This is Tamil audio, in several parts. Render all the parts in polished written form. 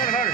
பக்தர்கள்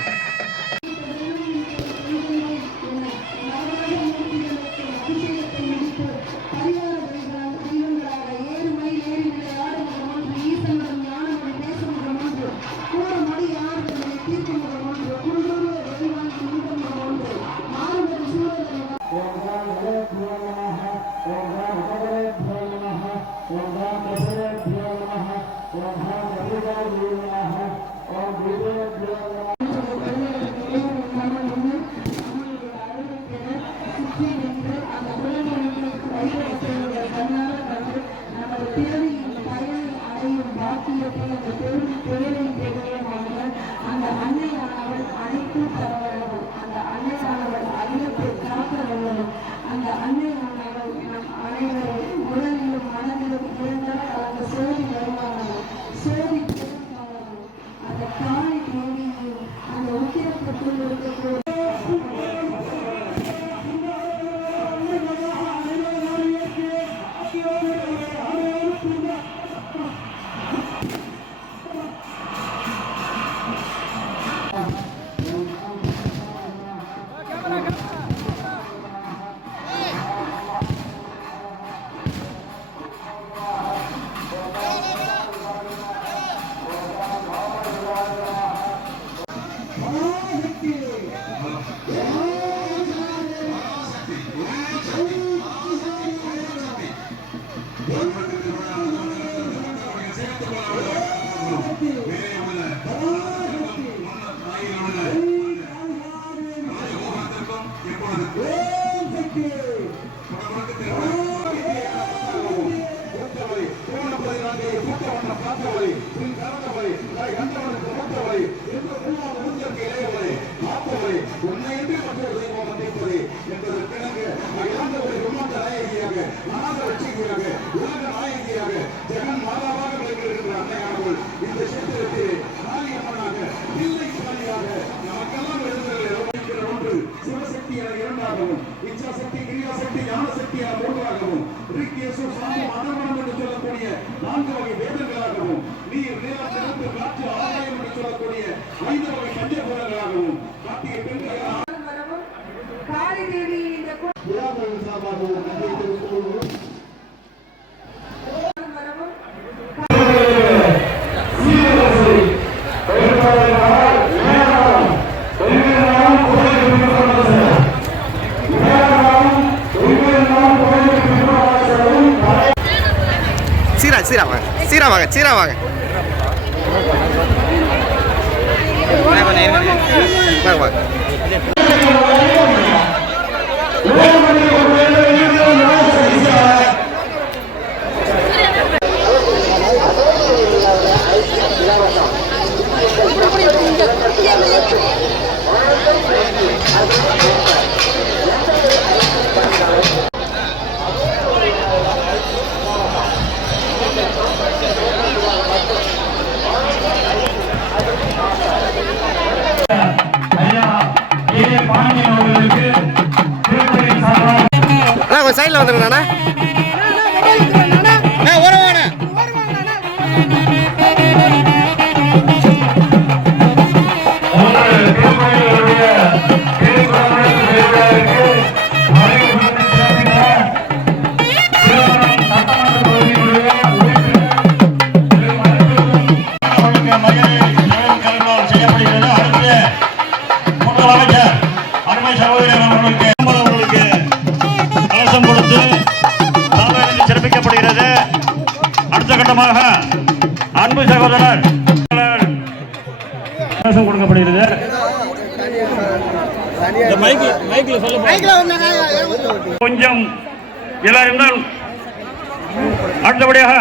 சீரா வாங்க சைடில் வந்துருங்கண்ணா அன்பு சகோதரர் கொடுக்கப்படுகிறது. கொஞ்சம் எல்லாரும் அடுத்தபடியாக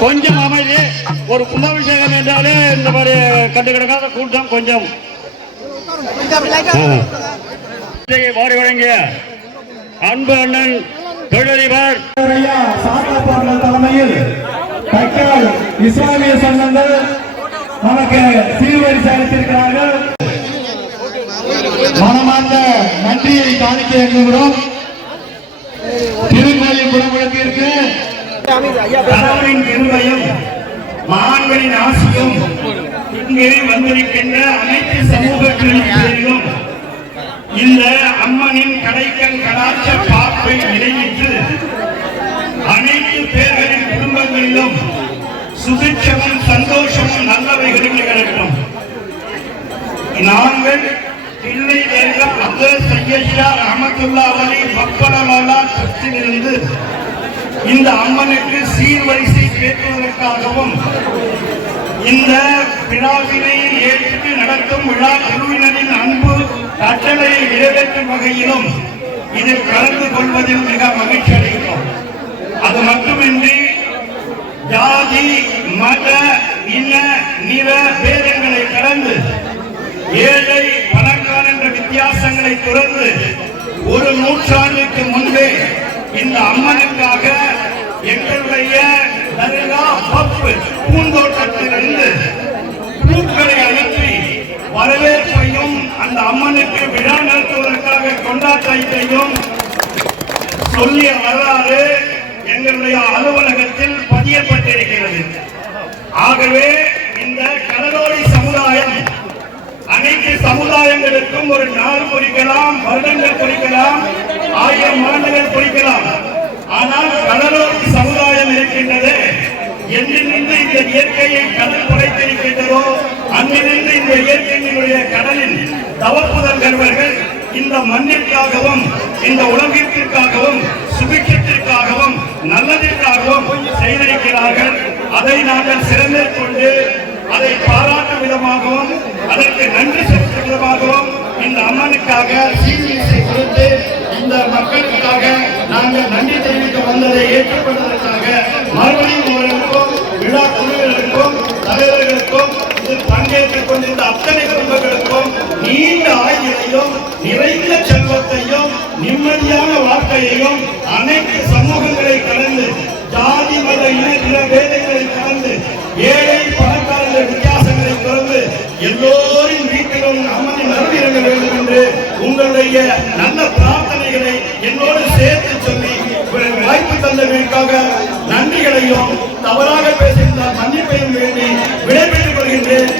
கொஞ்சம் அமைதி. ஒரு கும்பாபிஷேகம் என்றாலே இந்த மாதிரி கண்டு கிடக்காத கூட்டம் கொஞ்சம் வாரி வழங்கிய அன்பு அண்ணன் தொழிலதிபர் தலைமையில் இஸ்லாமிய சங்கங்கள் நமக்கு சீர்வரிசை அளித்திருக்கிறார்கள். மனமார்ந்த நன்றியை காணிக்க எங்குகிறோம். திருக்கோயில் குடமுழக்கிற்கு கடவுளின் கிருபையும் மகான்களின் ஆசியும் இங்கே வந்திருக்கின்ற அனைத்து சமூகங்களின் பேரிலும் இந்த அம்மனின் கடைக்கல் கடாட்ச பாப்பை நிறைவேற்று அனைத்து பேர்களின் குடும்பங்களிலும் சுபிட்சமும் சந்தோஷமும் நல்லவைகளும் நிகழட்டும். நாங்கள் பிள்ளை தேர்தல் அப்துல் சையத்ஷா ரஹமத்துல்லா அலி பப்பரவாலா சர்ச்சிலிருந்து இந்த அம்மனுக்கு சீர்வரிசை பேசுவதற்காகவும் இந்த விழாவினை ஏற்று நடத்தும் விழா குழுவினரின் அன்பு கட்டளையை நிறைவேற்றும் வகையிலும் இதில் கலந்து கொள்வதில் மிக மகிழ்ச்சி அடைகிறோம். அது மட்டுமின்றி ஜாதி மத இன நிற பேதங்களை கடந்து ஏழை பணக்காரன் என்ற வித்தியாசங்களை துறந்து ஒரு நூற்றாண்டுக்கு முன்பே இந்த அம்மனுக்காக எங்களுடைய பூந்தோட்டத்திலிருந்து பூக்களை அனுப்பி வரவேற்பையும் அந்த அம்மனுக்கு விழா நடத்துவதற்காக கொண்டாட்டத்தையும் சொல்லிய வரலாறு எங்களுடைய அலுவலகத்தில் பதியப்பட்டிருக்கிறது. ஆகவே இந்த கடலோடி சமுதாயம் அனைத்து சமுதாயங்களுக்கும் ஒரு நாள் குறிக்கலாம், வருடங்கள் குறிக்கலாம், 1000 ஆண்டுகள் குறிக்கலாம். ஆனால் கடலோடி சமுதாயம் இருக்கின்றது. என்றிருந்து இந்த இயற்கையை கடல் படைத்திருக்கின்றதோ அங்கிருந்து இந்த இயற்கையினுடைய கடலில் தவப்புதல்கிறவர்கள் இந்த மண்ணிற்காகவும் இந்த உலகத்திற்காகவும் சுபிட்சத்திற்காகவும் நல்லதிற்காகவும் செய்திருக்கிறார்கள். அதை நாங்கள் சிறமேற்கொண்டு அதை பாராட்டும் விதமாகவும் அதற்கு நன்றி செலுத்தும் விதமாகவும் இந்த அம்மனுக்காக சீர்வரிசை கொடுத்து இந்த மக்களுக்காக நாங்கள் நன்றி தெரிவிக்க வந்ததை ஏற்றுக்கொண்டதற்காக மறுபடியும் அவர்களுக்கும் விழா குழுவினருக்கும் தலைவர்களுக்கும் இதில் பங்கேற்றுக் கொண்டிருந்த அத்தனை குடும்பங்களுக்கும் நீண்ட ஆயுளையும் நிறைந்த செல்வத்தையும் நிம்மதியான வாழ்க்கையையும் அனைத்து சமூகங்களை கடந்து ஜாதி மத இன வேதங்களை கடந்து ஏழை பணக்காரர்கள் வித்தியாசங்களை தொடர்ந்து எல்லோரின் வீட்டிலும் அம்மனின் அருள் இறங்க வேண்டும் என்று உங்களுடைய நல்ல பிரார்த்தனைகளை என்னோடு சேர்த்து சொல்லி வாய்ப்பு தந்தமைக்காக நன்றிகளையும் தவறாக பேசுகின்ற மன்னிப்பையும் வேண்டி விடைபெற்றுக் கொள்கின்றேன்.